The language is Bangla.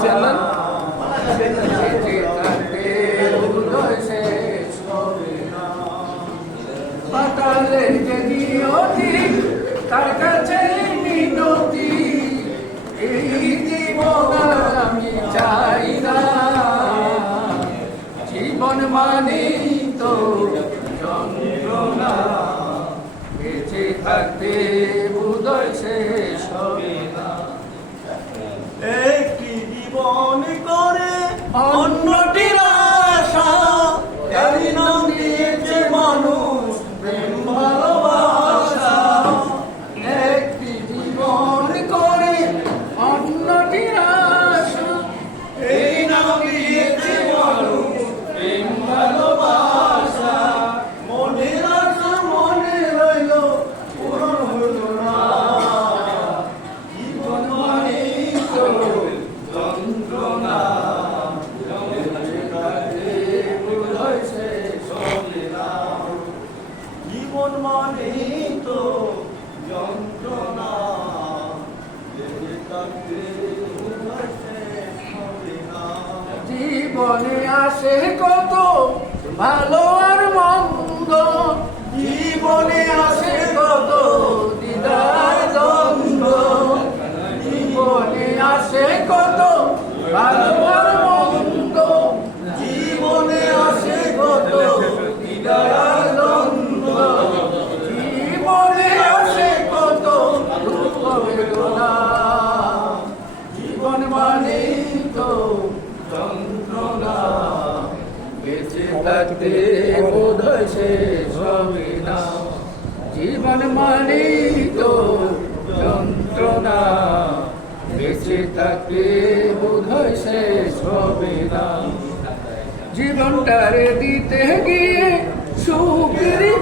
চ্যানেল পাতালের যে নিয়তি তার কাছে মিনতি, এই জীবন আমি চাই না। জীবন মানেই তো যন্ত্রণা, বেঁচে থাকতে বোধহয় শেষ হবে না। একটি জীবন করে অন্যটির আশা, এরই নাম দিয়েছে মানুষ প্রেম ভালোবাসা। একটি জীবন করে অন্যটির আশা, এই নাম দিয়েছে মানুষ প্রেম ভালোবাসা। মনের আশা মনে রইল, পূরণ হইল না। জীবন মানেই তো যন্ত্রণা, বেঁচে থাকতে বোধহয় শেষ হবে না। জীবন মানেই তো যন্ত্রণা, বেঁচে থাকতে বোধহয় শেষ হবে না। জীবনে আসে কত ভালো আর মন্দ, জীবনে আসে কত দ্বিধার দ্বন্দ্ব। জীবনে আসে কত ভালো আর মন্দ, জীবনে আসে কত দ্বিধার দ্বন্দ্ব। জীবনে আসে কত দুঃখ বেদনা, জীবন মানেই তো যন্ত্রণা, বেঁচে থাকতে বোধহয় শেষ হবে না। জীবন মানেই তো যন্ত্রণা, বেঁচে থাকতে বোধহয় শেষ হবে না। জীবনটারে দিতে গিয়ে সুখেরই